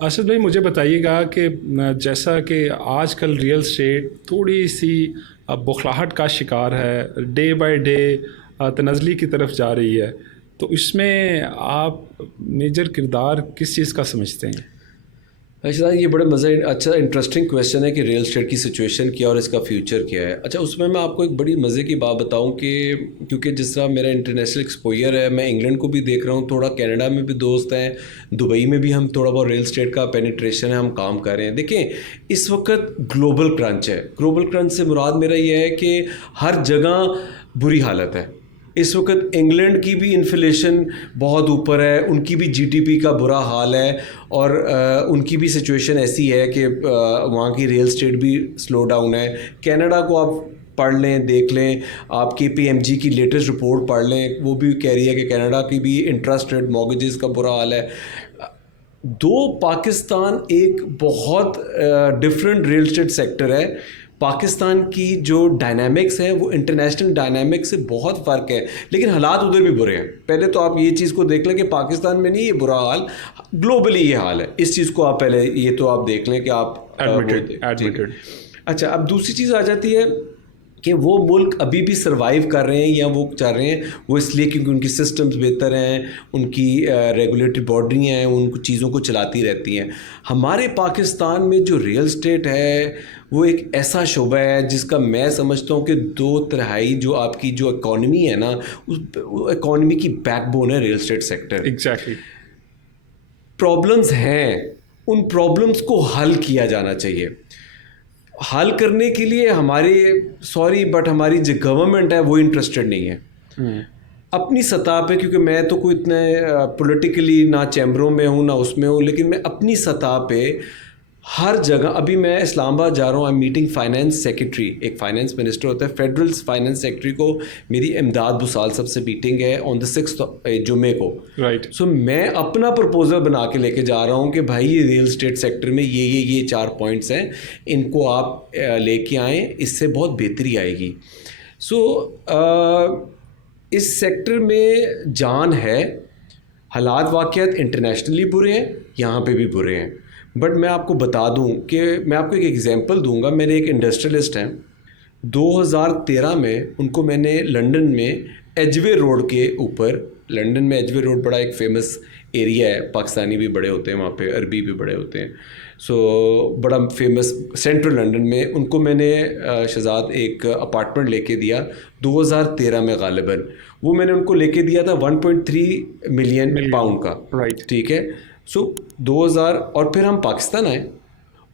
ارشد بھائی مجھے بتائیے گا کہ جیسا کہ آج کل ریئل اسٹیٹ تھوڑی سی بخلاہٹ کا شکار ہے، ڈے بائی ڈے تنزلی کی طرف جا رہی ہے، تو اس میں آپ میجر کردار کس چیز کا سمجھتے ہیں؟ اچھا، یہ بڑے اچھا انٹرسٹنگ کویشچن ہے کہ ریئل اسٹیٹ کی سچویشن کیا اور اس کا فیوچر کیا ہے. اچھا، اس میں آپ کو ایک بڑی مزے کی بات بتاؤں کہ کیونکہ جس طرح میرا انٹرنیشنل ایکسپوئر ہے، میں انگلینڈ کو بھی دیکھ رہا ہوں، تھوڑا کینیڈا میں بھی دوست ہیں، دبئی میں بھی ہم تھوڑا بہت ریئل اسٹیٹ کا پینیٹریشن ہے، ہم کام کر رہے ہیں. دیکھیں، اس وقت گلوبل کرنچ ہے. گلوبل کرنچ سے مراد میرا یہ ہے کہ ہر جگہ بری حالت ہے. اس وقت انگلینڈ کی بھی انفلیشن بہت اوپر ہے، ان کی بھی جی ڈی پی کا برا حال ہے، اور ان کی بھی سچویشن ایسی ہے کہ وہاں کی ریئل اسٹیٹ بھی سلو ڈاؤن ہے. کینیڈا کو آپ پڑھ لیں، دیکھ لیں، آپ کی پی ایم جی کی لیٹسٹ رپورٹ پڑھ لیں، وہ بھی کہہ رہی ہے کہ کینیڈا کی بھی انٹرسٹ ریٹ مارگیجز کا برا حال ہے. پاکستان ایک بہت ڈفرینٹ ریئل اسٹیٹ سیکٹر ہے. پاکستان کی جو ڈائنامکس ہے وہ انٹرنیشنل ڈائنامکس سے بہت فرق ہے، لیکن حالات ادھر بھی برے ہیں. پہلے تو آپ یہ چیز کو دیکھ لیں کہ پاکستان میں نہیں یہ برا حال، گلوبلی یہ حال ہے. اس چیز کو آپ پہلے یہ تو آپ دیکھ لیں کہ آپ ایڈمیٹڈ. اچھا، اب دوسری چیز آ جاتی ہے کہ وہ ملک ابھی بھی سروائیو کر رہے ہیں یا وہ چاہ رہے ہیں، وہ اس لیے کیونکہ ان کی سسٹمز بہتر ہیں، ان کی ریگولیٹری باڈی ہیں، ان چیزوں کو چلاتی رہتی ہیں. ہمارے پاکستان میں جو ریئل اسٹیٹ ہے وہ ایک ایسا شعبہ ہے جس کا میں سمجھتا ہوں کہ 2/3 جو آپ کی جو اکانومی ہے نا، اس اکانومی کی بیک بون ہے real estate sector. Exactly. Problems ہیں، ان پرابلمز کو حل کیا جانا چاہیے. حل کرنے کے لیے ہماری جو گورنمنٹ ہے وہ انٹرسٹڈ نہیں ہے اپنی سطح پہ. کیونکہ میں تو کوئی اتنے پولیٹیکلی نہ چیمبروں میں ہوں نہ اس میں ہوں، لیکن میں اپنی سطح پہ ہر جگہ، ابھی میں اسلام آباد جا رہا ہوں، میٹنگ فائنینس سیکرٹری، ایک فائنینس منسٹر ہوتا ہے فیڈرل فائنینس سیکرٹری کو، میری امداد بسال صاحب سے میٹنگ ہے آن دا 6 جمعے کو. رائٹ. سو میں اپنا پرپوزل بنا کے لے کے جا رہا ہوں کہ بھائی یہ ریئل اسٹیٹ سیکٹر میں یہ 4 پوائنٹس ہیں، ان کو آپ لے کے آئیں، اس سے بہت بہتری آئے گی. سو اس سیکٹر میں جان ہے. حالات واقعات انٹرنیشنلی برے ہیں، یہاں پہ بھی برے ہیں. بٹ میں آپ کو بتا دوں کہ میں آپ کو ایک ایگزامپل دوں گا. میرے ایک انڈسٹریلسٹ ہیں، 2013 میں ان کو میں نے لنڈن میں ایجوے روڈ کے اوپر، لنڈن میں ایجوے روڈ بڑا ایک فیمس ایریا ہے، پاکستانی بھی بڑے ہوتے ہیں وہاں پہ، عربی بھی بڑے ہوتے ہیں. سو بڑا فیمس سینٹرل لنڈن میں ان کو میں نے شہزاد ایک اپارٹمنٹ لے کے دیا 2013 میں غالباً. وہ میں نے ان کو لے کے دیا تھا 1.3 ملین پاؤنڈ کا. رائٹ. ٹھیک ہے. سو 2000 اور پھر ہم پاکستان آئے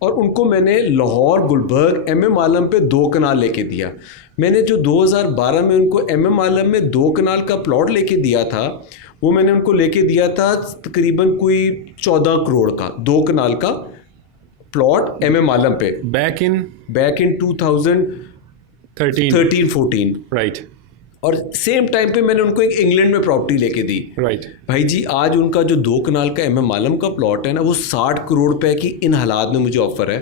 اور ان کو میں نے لاہور گلبرگ ایم ایم عالم پہ 2 کنال لے کے دیا. میں نے جو 2012 میں ان کو ایم ایم عالم میں 2 کنال کا پلاٹ لے کے دیا تھا، وہ میں نے ان کو لے کے دیا تھا تقریباً کوئی 14 کروڑ کا 2 کنال کا پلاٹ ایم ایم عالم پہ، بیک ان 2013-14. رائٹ. اور سیم ٹائم پہ میں نے ان کو ایک انگلینڈ میں پراپرٹی لے کے دی. رائٹ. بھائی جی، آج ان کا جو 2 کنال کا ایم ایم عالم کا پلاٹ ہے نا، وہ 60 کروڑ روپے کی ان حالات میں مجھے آفر ہے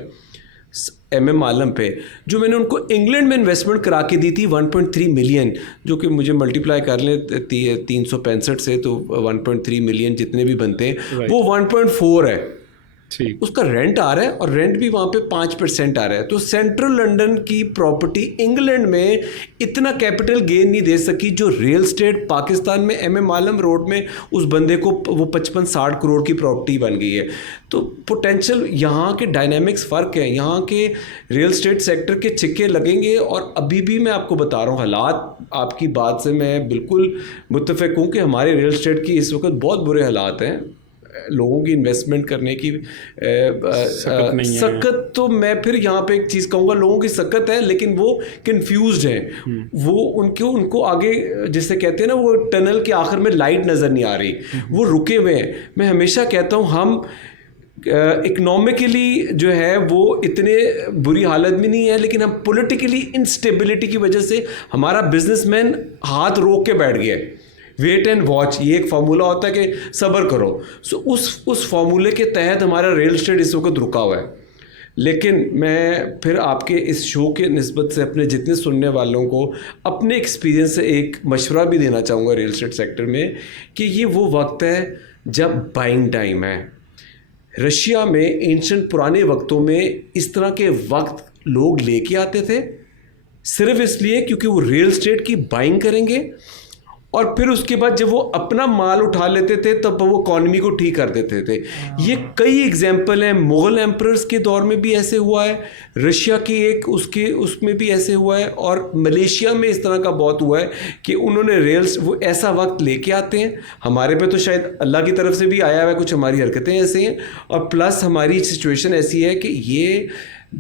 ایم ایم عالم پہ. جو میں نے ان کو انگلینڈ میں انویسٹمنٹ کرا کے دی تھی 1.3 ملین، جو کہ مجھے ملٹیپلائی کر لیں 365 سے تو 1.3 ملین جتنے بھی بنتے ہیں وہ 1.4 ہے. اس کا رینٹ آ رہا ہے، اور رینٹ بھی وہاں پہ 5% آ رہا ہے. تو سینٹرل لنڈن کی پراپرٹی انگلینڈ میں اتنا کیپٹل گین نہیں دے سکی جو ریئل اسٹیٹ پاکستان میں ایم ایم عالم روڈ میں اس بندے کو وہ 55-60 کروڑ کی پراپرٹی بن گئی ہے. تو پوٹینشیل یہاں کے ڈائنامکس فرق ہیں، یہاں کے ریئل اسٹیٹ سیکٹر کے چھکے لگیں گے. اور ابھی بھی میں آپ کو بتا رہا ہوں، حالات آپ کی بات سے میں بالکل متفق ہوں کہ ہمارے ریئل اسٹیٹ کی اس وقت بہت برے حالات ہیں. لوگوں کی انویسٹمنٹ کرنے کی سخت، تو میں پھر یہاں پہ ایک چیز کہوں گا، لوگوں کی سخت ہے لیکن وہ کنفیوزڈ ہیں. وہ ان کو آگے جسے کہتے ہیں نا، وہ ٹنل کے آخر میں لائٹ نظر نہیں آ رہی، وہ رکے ہوئے ہیں. میں ہمیشہ کہتا ہوں ہم اکنامکلی جو ہے وہ اتنے بری حالت میں نہیں ہے، لیکن ہم پولیٹیکلی انسٹیبلٹی کی وجہ سے ہمارا بزنس مین ہاتھ روک کے بیٹھ گیا ہے. ویٹ اینڈ واچ، یہ ایک فارمولہ ہوتا ہے کہ صبر کرو. سو اس فارمولے کے تحت ہمارا ریئل اسٹیٹ اس وقت رکا ہوا ہے. لیکن میں پھر آپ کے اس شو کے نسبت سے اپنے جتنے سننے والوں کو اپنے ایکسپیرینس سے ایک مشورہ بھی دینا چاہوں گا ریئل اسٹیٹ سیکٹر میں، کہ یہ وہ وقت ہے جب بائنگ ٹائم ہے. رشیا میں اینشنٹ پرانے وقتوں میں اس طرح کے وقت لوگ لے کے آتے تھے صرف اس لیے کیونکہ وہ ریئل اسٹیٹ کی بائنگ کریں گے, اور پھر اس کے بعد جب وہ اپنا مال اٹھا لیتے تھے تب وہ اکانومی کو ٹھیک کر دیتے تھے. یہ کئی ایگزامپل ہیں, مغل ایمپررز کے دور میں بھی ایسے ہوا ہے, رشیا کی ایک اس میں بھی ایسے ہوا ہے, اور ملیشیا میں اس طرح کا بہت ہوا ہے کہ انہوں نے وہ ایسا وقت لے کے آتے ہیں. ہمارے پہ تو شاید اللہ کی طرف سے بھی آیا ہوا ہے, کچھ ہماری حرکتیں ایسے ہیں, اور پلس ہماری سچویشن ایسی ہے کہ یہ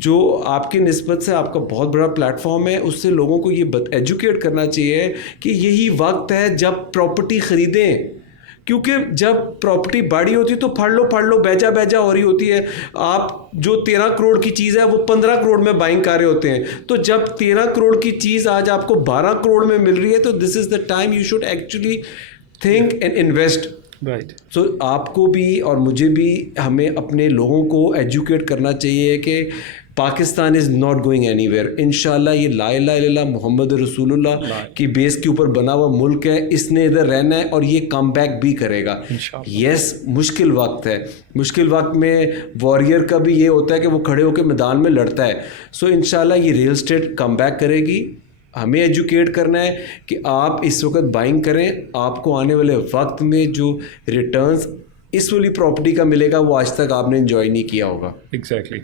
جو آپ کی نسبت سے آپ کا بہت بڑا پلیٹ فارم ہے, اس سے لوگوں کو یہ ایجوکیٹ کرنا چاہیے کہ یہی وقت ہے جب پراپرٹی خریدیں, کیونکہ جب پراپرٹی بڑی ہوتی ہے تو پھڑ لو بیجا ہو رہی ہوتی ہے. آپ جو 13 کروڑ کی چیز ہے وہ 15 کروڑ میں بائنگ کر رہے ہوتے ہیں, تو جب 13 کروڑ کی چیز آج آپ کو 12 کروڑ میں مل رہی ہے تو this is the time you should actually think and invest. Right. So آپ کو بھی اور مجھے بھی ہمیں اپنے لوگوں کو ایجوکیٹ کرنا چاہیے کہ Pakistan is not going any where. انشاءاللہ یہ لا الہ الا اللہ محمد رسول اللہ کی بیس کے اوپر بنا ہوا ملک ہے, اس نے ادھر رہنا ہے اور یہ کم بیک بھی کرے گا. یس مشکل وقت ہے, مشکل وقت میں وارئر کا بھی یہ ہوتا ہے کہ وہ کھڑے ہو کے میدان میں لڑتا ہے. سو انشاءاللہ یہ ریئل اسٹیٹ کم بیک کرے گی. ہمیں ایجوکیٹ کرنا ہے کہ آپ اس وقت بائنگ کریں, آپ کو آنے والے وقت میں جو ریٹرنز اس والی پراپرٹی کا ملے گا وہ آج تک آپ نے انجوائے نہیں کیا ہوگا. ایگزیکٹلی.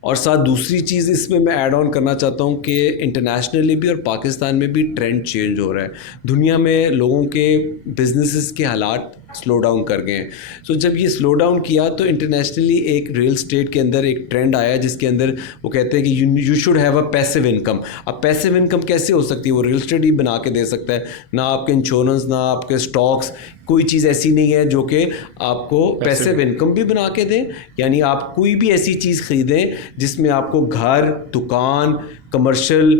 اور ساتھ دوسری چیز اس میں ایڈ آن کرنا چاہتا ہوں کہ انٹرنیشنلی بھی اور پاکستان میں بھی ٹرینڈ چینج ہو رہا ہے. دنیا میں لوگوں کے بزنسز کے حالات سلو ڈاؤن کر گئے ہیں. سو جب یہ سلو ڈاؤن کیا تو انٹرنیشنلی ایک ریئل اسٹیٹ کے اندر ایک ٹرینڈ آیا جس کے اندر وہ کہتے ہیں کہ you should have a passive income. اب پیسو انکم کیسے ہو سکتی ہے؟ وہ ریئل اسٹیٹ ہی بنا کے دے سکتا ہے, نہ آپ کے انشورنس نہ آپ کے اسٹاکس, کوئی چیز ایسی نہیں ہے جو کہ آپ کو پیسو انکم بھی بنا کے دیں. یعنی آپ کوئی بھی ایسی چیز خریدیں جس میں آپ کو گھر, دکان, کمرشل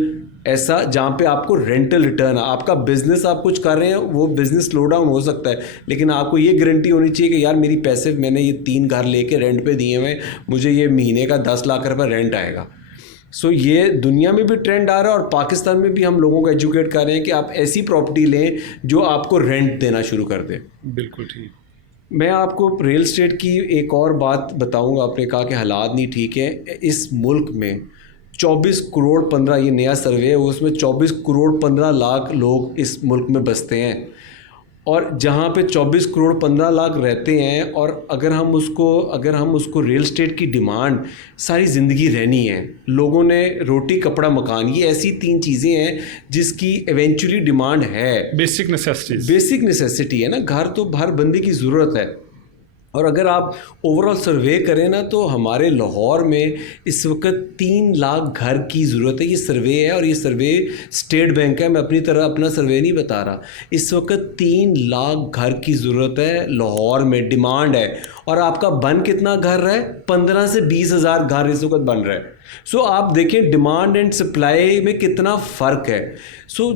ایسا جہاں پہ آپ کو رینٹل ریٹرن ہے. آپ کا بزنس آپ کچھ کر رہے ہیں, وہ بزنس سلو ڈاؤن ہو سکتا ہے, لیکن آپ کو یہ گارنٹی ہونی چاہیے کہ یار میری پیسے میں نے یہ 3 گھر لے کے رینٹ پہ دیے ہوئے, مجھے یہ مہینے کا 10 لاکھ روپے رینٹ آئے گا. سو یہ دنیا میں بھی ٹرینڈ آ رہا ہے اور پاکستان میں بھی ہم لوگوں کو ایجوکیٹ کر رہے ہیں کہ آپ ایسی پراپرٹی لیں جو آپ کو رینٹ دینا شروع کر دے. بالکل ٹھیک. میں آپ کو ریئل اسٹیٹ کی ایک اور بات بتاؤں گا. آپ نے کہا کہ حالات نہیں ٹھیک ہے. اس ملک میں 24 کروڑ 15 یہ نیا سروے ہے, اس میں 24 کروڑ 15 لاکھ لوگ اس ملک میں بستے ہیں, اور جہاں پہ 24 کروڑ 15 لاکھ رہتے ہیں, اور اگر ہم اس کو ریئل اسٹیٹ کی ڈیمانڈ ساری زندگی رہنی ہے. لوگوں نے روٹی کپڑا مکان, یہ ایسی 3 چیزیں ہیں جس کی ایونچولی ڈیمانڈ ہے. بیسک نیسیسٹی ہے نا, گھر تو ہر بندے کی ضرورت ہے. اور اگر آپ اوور آل سروے کریں نا تو ہمارے لاہور میں اس وقت 3 لاکھ گھر کی ضرورت ہے. یہ سروے ہے اور یہ سروے اسٹیٹ بینک ہے, میں اپنی طرح اپنا سروے نہیں بتا رہا. اس وقت 3 لاکھ گھر کی ضرورت ہے لاہور میں, ڈیمانڈ ہے. اور آپ کا بن کتنا گھر رہا ہے؟ 15 سے 20 ہزار گھر اس وقت بن رہا ہے. سو آپ دیکھیں ڈیمانڈ اینڈ سپلائی میں کتنا فرق ہے. سو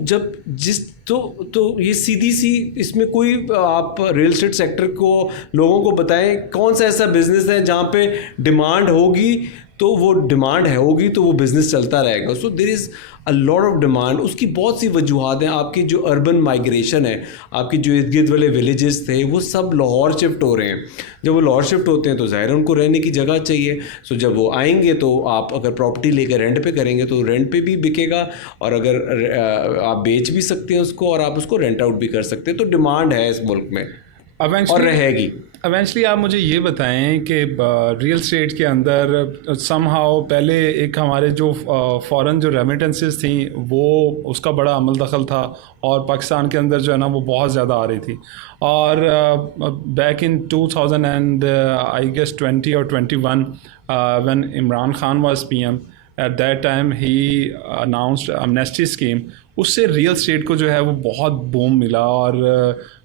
تو یہ سیدھی سی اس میں کوئی آپ ریئل اسٹیٹ سیکٹر کو لوگوں کو بتائیں کون سا ایسا بزنس ہے جہاں پہ ڈیمانڈ ہوگی تو وہ ڈیمانڈ ہوگی تو وہ بزنس چلتا رہے گا. سو دیر از اے لاٹ آف ڈیمانڈ. اس کی بہت سی وجوہات ہیں. آپ کی جو اربن مائگریشن ہے, آپ کی جو ارد گرد والے ولیجز تھے وہ سب لاہور شفٹ ہو رہے ہیں. جب وہ لاہور شفٹ ہوتے ہیں تو ظاہر ان کو رہنے کی جگہ چاہیے. سو جب وہ آئیں گے تو آپ اگر پراپرٹی لے کے رینٹ پہ کریں گے تو رینٹ پہ بھی بکے گا, اور اگر آپ بیچ بھی سکتے ہیں اس کو اور آپ اس کو رینٹ آؤٹ بھی کر سکتے ہیں. تو ڈیمانڈ ہے اس ملک میں اور رہے گی. ایونچولی آپ مجھے یہ بتائیں کہ ریئل اسٹیٹ کے اندر سم ہاؤ پہلے ایک ہمارے جو فورن جو ریمیٹنسز تھیں وہ اس کا بڑا عمل دخل تھا, اور پاکستان کے اندر جو ہے نا وہ بہت زیادہ آ رہی تھی. اور back in 2000 and I guess 20 اور 21 when Imran Khan was PM, at that time ہی اناؤنسڈ امنیسٹی اسکیم. اس سے ریئل اسٹیٹ کو جو ہے وہ بہت بوم ملا, اور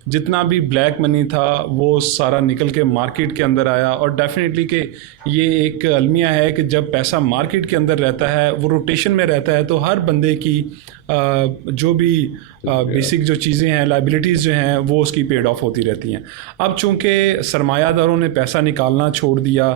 جتنا بھی بلیک منی تھا وہ سارا نکل کے مارکیٹ کے اندر آیا. اور ڈیفینیٹلی کہ یہ ایک المیہ ہے کہ جب پیسہ مارکیٹ کے اندر رہتا ہے, وہ روٹیشن میں رہتا ہے, تو ہر بندے کی جو بھی بیسک جو چیزیں ہیں, لائبلٹیز جو ہیں, وہ اس کی پیڈ آف ہوتی رہتی ہیں. اب چونکہ سرمایہ داروں نے پیسہ نکالنا چھوڑ دیا,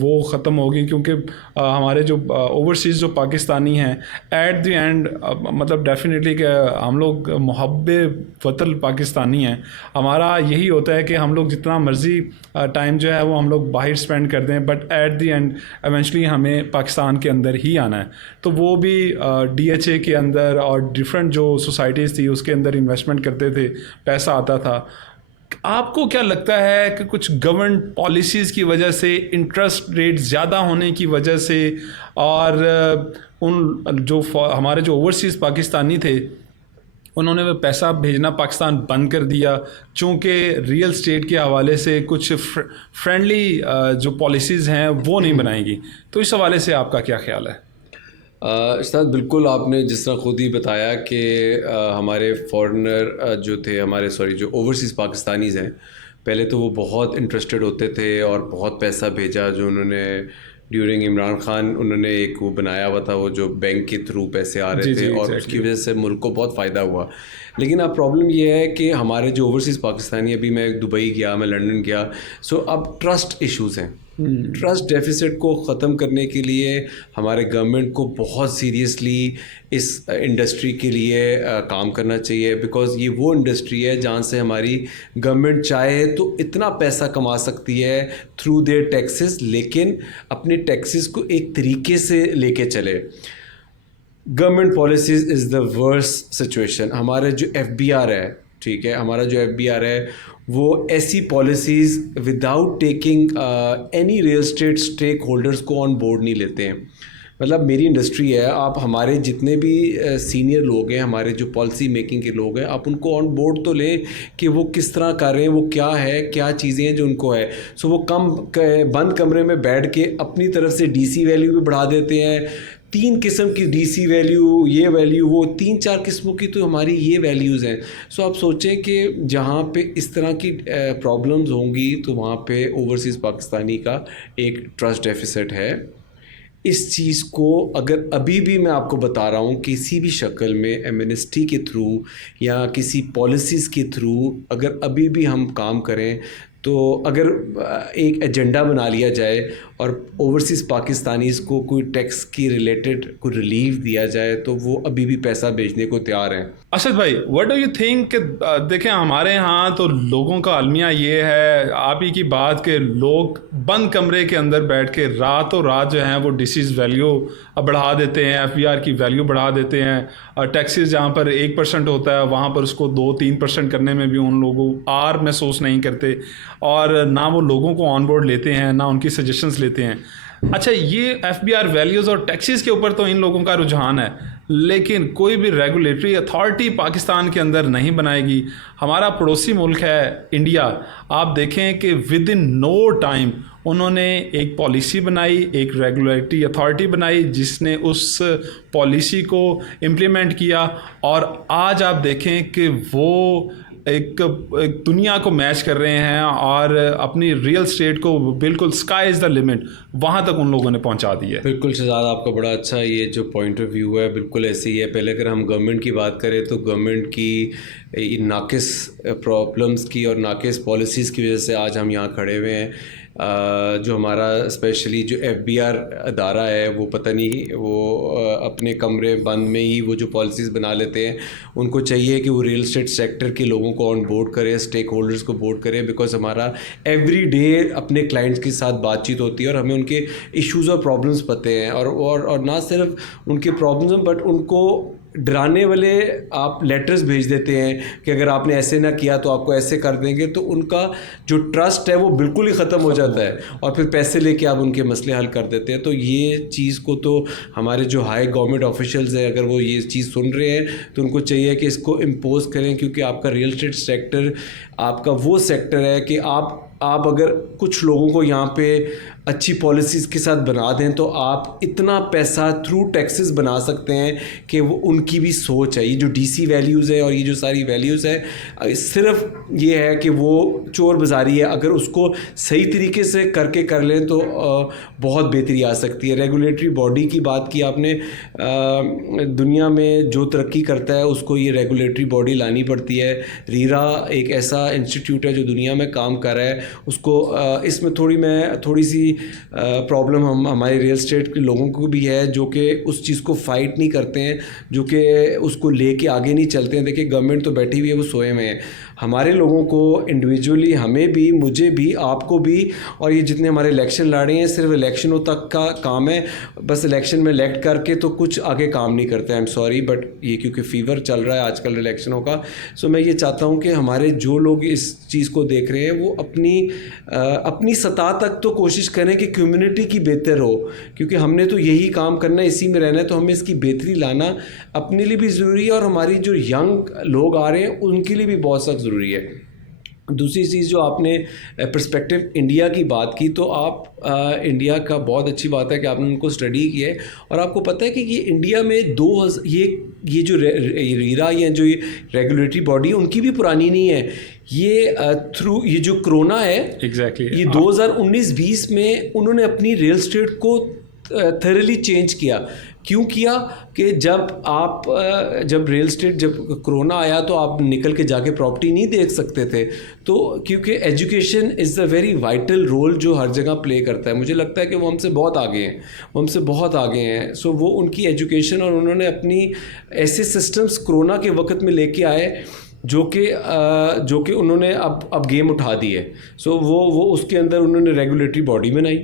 وہ ختم ہو گئی, کیونکہ ہمارے جو اوورسیز جو پاکستانی ہیں ایٹ دی اینڈ مطلب ڈیفینیٹلی کہ ہم لوگ محب وطن پاکستانی ہیں. ہمارا یہی ہوتا ہے کہ ہم لوگ جتنا مرضی ٹائم جو ہے وہ ہم لوگ باہر اسپینڈ کر دیں, but at the end eventually ہمیں پاکستان کے اندر ہی آنا ہے. تو وہ بھی DHA کے اندر اور ڈفرینٹ جو سوسائٹیز تھی اس کے اندر انویسٹمنٹ کرتے تھے, پیسہ آتا تھا. آپ کو کیا لگتا ہے کہ کچھ گورنمنٹ پالیسیز کی وجہ سے, انٹرسٹ ریٹ زیادہ ہونے کی وجہ سے, اور ان جو ہمارے جو اوورسیز پاکستانی تھے انہوں نے وہ پیسہ بھیجنا پاکستان بند کر دیا چونکہ ریئل اسٹیٹ کے حوالے سے کچھ فرینڈلی جو پالیسیز ہیں وہ نہیں بنائیں گی؟ تو اس حوالے سے آپ کا کیا خیال ہے؟ استاد بالکل آپ نے جس طرح خود ہی بتایا کہ ہمارے فارنر جو تھے ہمارے جو اوورسیز پاکستانیز ہیں, پہلے تو وہ بہت انٹرسٹڈ ہوتے تھے اور بہت پیسہ بھیجا جو انہوں نے ڈیورنگ عمران خان انہوں نے ایک وہ بنایا ہوا تھا, وہ جو بینک کے تھرو پیسے آ رہے تھے اور اس کی وجہ سے ملک کو بہت فائدہ ہوا. لیکن اب پرابلم یہ ہے کہ ہمارے جو اوورسیز پاکستانی, ابھی میں دبئی گیا, میں لنڈن گیا, سو اب ٹرسٹ ایشوز ہیں. ٹرسٹ ڈیفیسٹ کو ختم کرنے کے لیے ہمارے گورنمنٹ کو بہت سیریسلی اس انڈسٹری کے لیے کام کرنا چاہیے, بیکاز یہ وہ انڈسٹری ہے جہاں سے ہماری گورنمنٹ چاہے تو اتنا پیسہ کما سکتی ہے تھرو دیئر ٹیکسز, لیکن اپنے ٹیکسز کو ایک طریقے سے لے کے چلے. Government policies is the worst situation. ہمارے جو FBR ہے, ٹھیک ہے, ہمارا جو FBR ہے وہ ایسی policies without taking any real estate stack holders کو آن بورڈ نہیں لیتے ہیں. مطلب میری انڈسٹری ہے, آپ ہمارے جتنے بھی سینئر لوگ ہیں, ہمارے جو پالیسی میکنگ کے لوگ ہیں, آپ ان کو آن بورڈ تو لیں کہ وہ کس طرح کر رہے ہیں, وہ کیا ہے, کیا چیزیں ہیں جو ان کو ہے. سو وہ بند کمرے میں بیٹھ کے اپنی طرف سے DC ویلیو بھی بڑھا دیتے ہیں. 3 قسم کی DC ویلیو, یہ ویلیو, وہ 3-4 قسموں کی تو ہماری یہ ویلیوز ہیں. سو آپ سوچیں کہ جہاں پہ اس طرح کی پرابلمز ہوں گی تو وہاں پہ اوورسیز پاکستانی کا ایک ٹرسٹ ڈیفیسٹ ہے. اس چیز کو اگر ابھی بھی میں آپ کو بتا رہا ہوں کسی بھی شکل میں ایمنسٹی کے تھرو یا کسی پالیسیز کے تھرو اگر ابھی بھی ہم کام کریں, تو اگر ایک ایجنڈا بنا لیا جائے اور اوورسیز پاکستانیز کو کوئی ٹیکس کی ریلیٹڈ کوئی ریلیف دیا جائے تو وہ ابھی بھی پیسہ بیچنے کو تیار ہیں. ارشد بھائی, واٹ ڈو یو تھنک کہ دیکھیں ہمارے ہاں تو لوگوں کا المیہ یہ ہے, آپ ہی کی بات, کہ لوگ بند کمرے کے اندر بیٹھ کے راتوں رات جو ہیں وہ ڈیسیز ویلیو بڑھا دیتے ہیں, FBR کی ویلیو بڑھا دیتے ہیں. ٹیکسز جہاں پر 1% ہوتا ہے وہاں پر اس کو 2-3% کرنے میں بھی ان لوگوں آر محسوس نہیں کرتے, اور نہ وہ لوگوں کو آن بورڈ لیتے ہیں, نہ ان کی سجیشنز لیتے ہیں. اچھا, یہ FBR ویلیوز اور ٹیکسز کے اوپر تو ان لوگوں کا رجحان ہے, لیکن کوئی بھی ریگولیٹری اتھارٹی پاکستان کے اندر نہیں بنائے گی. ہمارا پڑوسی ملک ہے انڈیا, آپ دیکھیں کہ ود ان نو ٹائم انہوں نے ایک پالیسی بنائی, ایک ریگولیٹری اتھارٹی بنائی جس نے اس پالیسی کو امپلیمنٹ کیا, اور آج آپ دیکھیں کہ وہ ایک دنیا کو میچ کر رہے ہیں اور اپنی ریئل اسٹیٹ کو بالکل اسکائی از دا لمٹ وہاں تک ان لوگوں نے پہنچا دی ہے. بالکل شہزاد, آپ کا بڑا اچھا یہ جو پوائنٹ آف ویو ہے بالکل ایسے ہی ہے. پہلے اگر ہم گورنمنٹ کی بات کریں تو گورنمنٹ کی ناقص پرابلمس کی اور ناقص پالیسیز کی وجہ سے آج ہم یہاں کھڑے ہوئے ہیں. جو ہمارا اسپیشلی جو FBR ادارہ ہے وہ پتہ نہیں وہ اپنے کمرے بند میں ہی وہ جو پالیسیز بنا لیتے ہیں. ان کو چاہیے کہ وہ ریئل اسٹیٹ سیکٹر کے لوگوں کو آن بورڈ کرے, اسٹیک ہولڈرز کو بورڈ کرے, بیکاز ہمارا ایوری ڈے اپنے کلائنٹس کے ساتھ بات چیت ہوتی ہے اور ہمیں ان کے ایشوز اور پرابلمس پتہ ہیں, اور نہ صرف ان کے پرابلمس بٹ ان کو ڈرانے والے آپ لیٹرز بھیج دیتے ہیں کہ اگر آپ نے ایسے نہ کیا تو آپ کو ایسے کر دیں گے. تو ان کا جو ٹرسٹ ہے وہ بالکل ہی ختم ہو جاتا ہے اور پھر پیسے لے کے آپ ان کے مسئلے حل کر دیتے ہیں. تو یہ چیز کو تو ہمارے جو ہائی گورنمنٹ آفیشلز ہیں اگر وہ یہ چیز سن رہے ہیں تو ان کو چاہیے کہ اس کو امپوز کریں, کیونکہ آپ کا ریئل اسٹیٹ سیکٹر آپ کا وہ سیکٹر ہے کہ آپ اگر کچھ لوگوں کو یہاں پہ اچھی پالیسیز کے ساتھ بنا دیں تو آپ اتنا پیسہ تھرو ٹیکسز بنا سکتے ہیں کہ وہ ان کی بھی سوچ ہے. یہ جو ڈی سی ویلیوز ہے اور یہ جو ساری ویلیوز ہے صرف یہ ہے کہ وہ چور بازاری ہے. اگر اس کو صحیح طریقے سے کر لیں تو بہت بہتری آ سکتی ہے. ریگولیٹری باڈی کی بات کی آپ نے, دنیا میں جو ترقی کرتا ہے اس کو یہ ریگولیٹری باڈی لانی پڑتی ہے. ریرا ایک ایسا انسٹیٹیوٹ ہے جو دنیا میں کام کر رہا ہے. اس کو اس میں تھوڑی سی پرابلم ہمارے ریئل اسٹیٹ کے لوگوں کو بھی ہے جو کہ اس چیز کو فائٹ نہیں کرتے ہیں, جو کہ اس کو لے کے آگے نہیں چلتے ہیں. دیکھیں گورنمنٹ تو بیٹھی ہوئی ہے, وہ سوئے میں ہے. ہمارے لوگوں کو انڈیویجولی, ہمیں بھی, مجھے بھی, آپ کو بھی, اور یہ جتنے ہمارے الیکشن لڑ رہے ہیں صرف الیکشنوں تک کا کام ہے. بس الیکشن میں الیکٹ کر کے تو کچھ آگے کام نہیں کرتے. آئی ایم سوری بٹ یہ کیونکہ فیور چل رہا ہے آج کل الیکشنوں کا. سو میں یہ چاہتا ہوں کہ ہمارے جو لوگ اس چیز کو دیکھ رہے ہیں وہ اپنی سطح تک تو کوشش کریں کہ کمیونٹی کی بہتر ہو, کیونکہ ہم نے تو یہی کام کرنا ہے, اسی میں رہنا ہے, تو ہمیں اس کی بہتری لانا اپنے لیے بھی ضروری ہے اور ہماری جو ینگ لوگ آ رہے ہیں ان کے لیے بھی بہت سخت ضروری ہے. دوسری چیز جو آپ نے پرسپیکٹیو انڈیا کی بات کی, تو آپ انڈیا کا بہت اچھی بات ہے کہ آپ نے ان کو اسٹڈی کی ہے اور آپ کو پتہ ہے کہ یہ انڈیا میں یہ جو ریرا یا جو ریگولیٹری باڈی ان کی بھی پرانی نہیں ہے. یہ جو کرونا ہے ایگزیکٹلی یہ 2019-20 میں انہوں نے اپنی ریئل اسٹیٹ کو تھرلی چینج کیا. کیوں کیا کہ جب ریئل اسٹیٹ, جب کرونا آیا تو آپ نکل کے جا کے پراپرٹی نہیں دیکھ سکتے تھے. تو کیونکہ education is a very vital role جو ہر جگہ پلے کرتا ہے. مجھے لگتا ہے کہ وہ ہم سے بہت آگے ہیں. سو وہ ان کی ایجوکیشن, اور انہوں نے اپنی ایسے سسٹمز کرونا کے وقت میں لے کے آئے جو کہ انہوں نے اب گیم اٹھا دی ہے. سو وہ اس کے اندر انہوں نے ریگولیٹری باڈی بنائی.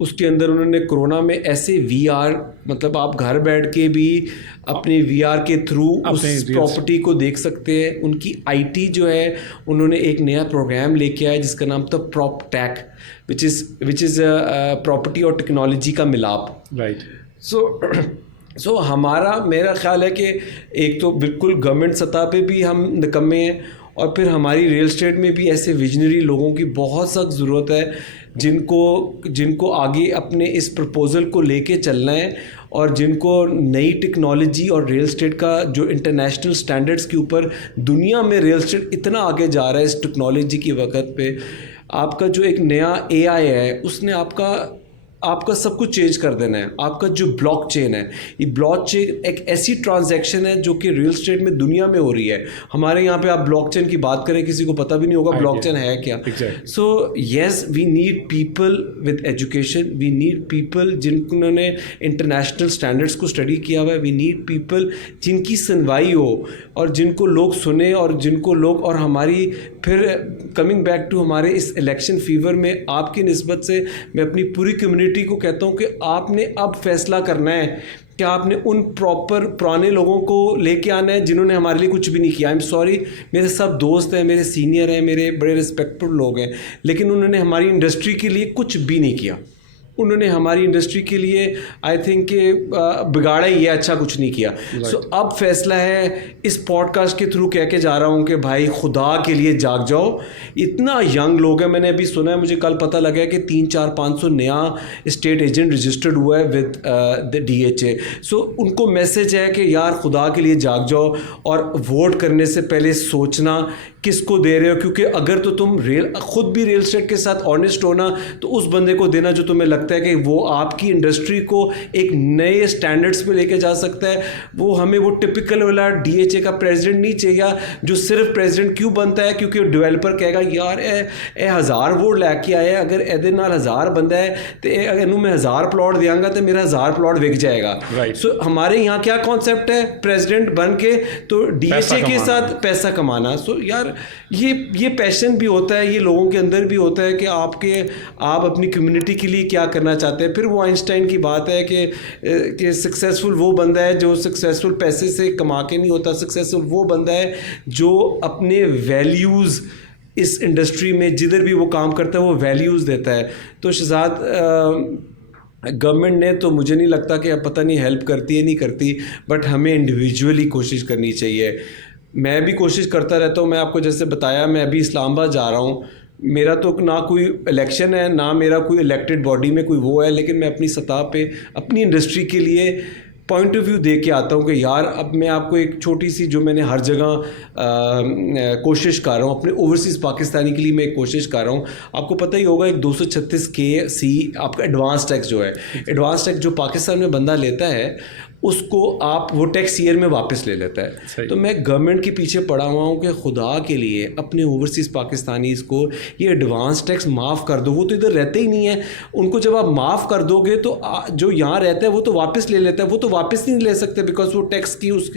اس کے اندر انہوں نے کرونا میں ایسے وی آر, مطلب آپ گھر بیٹھ کے بھی اپنے وی آر کے تھرو اس پراپرٹی کو دیکھ سکتے ہیں. ان کی آئی ٹی جو ہے انہوں نے ایک نیا پروگرام لے کے آیا جس کا نام تھا پراپ ٹیک, وچ از پراپرٹی اور ٹیکنالوجی کا ملاپ. رائٹ. سو میرا خیال ہے کہ ایک تو بالکل گورنمنٹ سطح پہ بھی ہم نکمے ہیں, اور پھر ہماری ریئل اسٹیٹ میں بھی ایسے ویژنری لوگوں کی بہت سخت ضرورت ہے جن کو آگے اپنے اس پرپوزل کو لے کے چلنا ہے, اور جن کو نئی ٹیکنالوجی اور ریئل اسٹیٹ کا جو انٹرنیشنل سٹینڈرڈز کے اوپر دنیا میں ریئل اسٹیٹ اتنا آگے جا رہا ہے اس ٹیکنالوجی کی وقت پہ. آپ کا جو ایک نیا AI ہے اس نے آپ کا سب کچھ چینج کر دینا ہے. آپ کا جو بلاک چین ہے, یہ بلاک چین ایک ایسی ٹرانزیکشن ہے جو کہ ریئل اسٹیٹ میں دنیا میں ہو رہی ہے. ہمارے یہاں پہ آپ بلاک چین کی بات کریں کسی کو پتہ بھی نہیں ہوگا بلاک چین ہے کیا. So yes, we need people with education, we need people جنہوں نے انٹرنیشنل اسٹینڈرڈس کو اسٹڈی کیا ہوا ہے, وی نیڈ پیپل جن کی سنوائی ہو اور جن کو لوگ سنیں, اور ہماری پھر کمنگ بیک ٹو ہمارے اس الیکشن فیور میں آپ کی نسبت سے میں اپنی پوری کمیونٹی کو کہتا ہوں کہ آپ نے اب فیصلہ کرنا ہے کہ آپ نے ان پرانے لوگوں کو لے کے آنا ہے جنہوں نے ہمارے لیے کچھ بھی نہیں کیا. آئی ایم سوری, میرے سب دوست ہیں, میرے سینئر ہیں, میرے بڑے رسپیکٹفل لوگ ہیں, لیکن انہوں نے ہماری انڈسٹری کے لیے کچھ بھی نہیں کیا. انہوں نے ہماری انڈسٹری کے لیے آئی تھنک کہ بگاڑا ہی ہے, اچھا کچھ نہیں کیا. سو اب فیصلہ ہے, اس پوڈ کاسٹ کے تھرو کہہ کے جا رہا ہوں کہ بھائی خدا کے لیے جاگ جاؤ. اتنا ینگ لوگ ہیں, میں نے ابھی سنا ہے, مجھے کل پتہ لگا ہے کہ 300-400-500 نیا اسٹیٹ ایجنٹ رجسٹرڈ ہوا ہے ود DHA. سو ان کو میسج ہے کہ یار خدا کے لیے جاگ جاؤ, اور ووٹ کرنے سے پہلے سوچنا کس کو دے رہے ہو, کیونکہ اگر تو تم خود بھی ریئل اسٹیٹ کے ساتھ آنیسٹ ہونا تو اس بندے کو دینا جو تمہیں لگتا ہے کہ وہ آپ کی انڈسٹری کو ایک نئے اسٹینڈرڈس پہ لے کے جا سکتا ہے. وہ ہمیں وہ ٹپکل والا DHA کا پریزیڈنٹ نہیں چاہیے جو صرف پریزیڈنٹ کیوں بنتا ہے کیونکہ ڈیولپر کہے گا یار اے 1000 ووٹ لے کے آیا, اگر یہ 1000 بندہ ہے تو اگر میں 1000 پلاٹ دیاں گا تو میرا 1000 پلاٹ وک جائے گا. سو ہمارے یہاں کیا کانسیپٹ ہے, پریزیڈنٹ بن کے تو DHA کے ساتھ پیسہ کمانا. سو یار یہ پیشن بھی ہوتا ہے, یہ لوگوں کے اندر بھی ہوتا ہے کہ آپ اپنی کمیونٹی کے لیے کیا کرنا چاہتے ہیں. پھر وہ آئنسٹائن کی بات ہے کہ سکسیزفل وہ بندہ ہے جو سکسیزفل پیسے سے کما کے نہیں ہوتا, سکسیزفل وہ بندہ ہے جو اپنے ویلیوز اس انڈسٹری میں جدھر بھی وہ کام کرتا ہے وہ ویلیوز دیتا ہے. تو شہزاد گورنمنٹ نے تو مجھے نہیں لگتا کہ اب پتہ نہیں ہیلپ کرتی ہے نہیں کرتی, بٹ ہمیں انڈیویجولی کوشش کرنی چاہیے. میں بھی کوشش کرتا رہتا ہوں, میں آپ کو جیسے بتایا میں ابھی اسلام آباد جا رہا ہوں, میرا تو نہ کوئی الیکشن ہے نہ میرا کوئی الیکٹڈ باڈی میں کوئی وہ ہے, لیکن میں اپنی سطح پہ اپنی انڈسٹری کے لیے پوائنٹ آف ویو دے کے آتا ہوں کہ یار اب میں آپ کو ایک چھوٹی سی جو میں نے ہر جگہ کوشش کر رہا ہوں اپنے اوورسیز پاکستانی کے لیے, میں ایک کوشش کر رہا ہوں. آپ کو پتہ ہی ہوگا ایک 236 آپ کا ایڈوانس ٹیکس جو ہے, ایڈوانس ٹیکس جو پاکستان میں بندہ لیتا ہے اس کو آپ وہ ٹیکس ایئر میں واپس لے لیتا ہے. تو میں گورنمنٹ کے پیچھے پڑا ہوا ہوں کہ خدا کے لیے اپنے اوورسیز پاکستانیز کو یہ ایڈوانس ٹیکس معاف کر دو. وہ تو ادھر رہتے ہی نہیں ہیں, ان کو جب آپ معاف کر دو گے تو جو یہاں رہتا ہے وہ تو واپس لے لیتا ہے, وہ تو واپس نہیں لے سکتے بیکاز وہ ٹیکس کی اس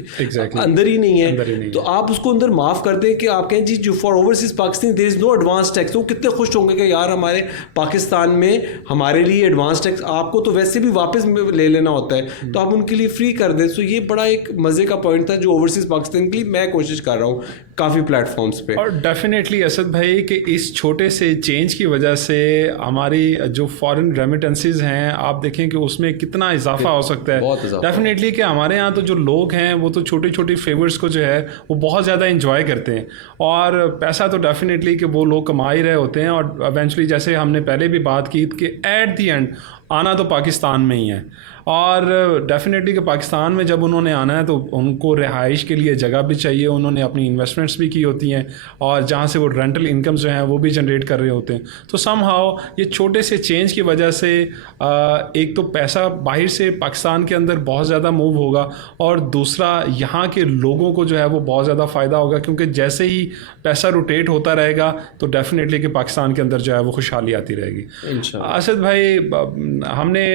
اندر ہی نہیں ہے. تو آپ اس کو اندر معاف کر دیں کہ آپ کہیں جی جو for overseas Pakistani there is no advance tax. وہ کتنے خوش ہوں گے کہ یار ہمارے پاکستان میں ہمارے لیے ایڈوانس ٹیکس, آپ کو تو ویسے بھی واپس لے لینا ہوتا ہے تو آپ ان کے لیے فری کر دیں. سو یہ بڑا ایک مزے کا پوائنٹ تھا جو اوورسیز پاکستان کے لیے میں کوشش کر رہا ہوں کافی پلیٹ فارمز پہ. اور ڈیفینیٹلی اسد بھائی کہ اس چھوٹے سے چینج کی وجہ سے ہماری جو فارن ریمیٹنسز ہیں آپ دیکھیں کہ اس میں کتنا اضافہ ہو سکتا ہے. ڈیفینیٹلی کہ ہمارے یہاں تو جو لوگ ہیں وہ تو چھوٹی چھوٹی فیورز کو جو ہے وہ بہت زیادہ انجوائے کرتے ہیں, اور پیسہ تو ڈیفینیٹلی کہ وہ لوگ کما ہی رہے ہوتے ہیں. اور ایونچولی جیسے ہم نے پہلے بھی بات کی کہ ایٹ دی اینڈ آنا تو پاکستان میں ہی ہے, اور ڈیفینیٹلی کہ پاکستان میں جب انہوں نے آنا ہے تو ان کو رہائش کے لیے جگہ بھی چاہیے, انہوں نے اپنی انویسٹمنٹس بھی کی ہوتی ہیں اور جہاں سے وہ رینٹل انکمز جو ہیں وہ بھی جنریٹ کر رہے ہوتے ہیں. تو سم ہاؤ یہ چھوٹے سے چینج کی وجہ سے ایک تو پیسہ باہر سے پاکستان کے اندر بہت زیادہ موو ہوگا, اور دوسرا یہاں کے لوگوں کو جو ہے وہ بہت زیادہ فائدہ ہوگا, کیونکہ جیسے ہی پیسہ روٹیٹ ہوتا رہے گا تو ڈیفینیٹلی کہ پاکستان کے اندر جو ہے وہ خوشحالی آتی رہے گی. اسد بھائی ہم نے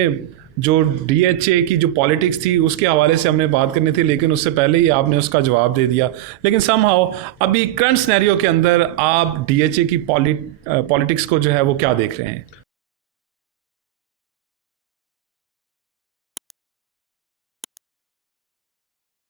جو ڈی ایچ اے کی جو پالیٹکس تھی اس کے حوالے سے ہم نے بات کرنی تھی, لیکن اس سے پہلے ہی آپ نے اس کا جواب دے دیا. لیکن سم ہاؤ ابھی کرنٹ سینیریو کے اندر آپ ڈی ایچ اے کی پالیٹکس کو جو ہے وہ کیا دیکھ رہے ہیں؟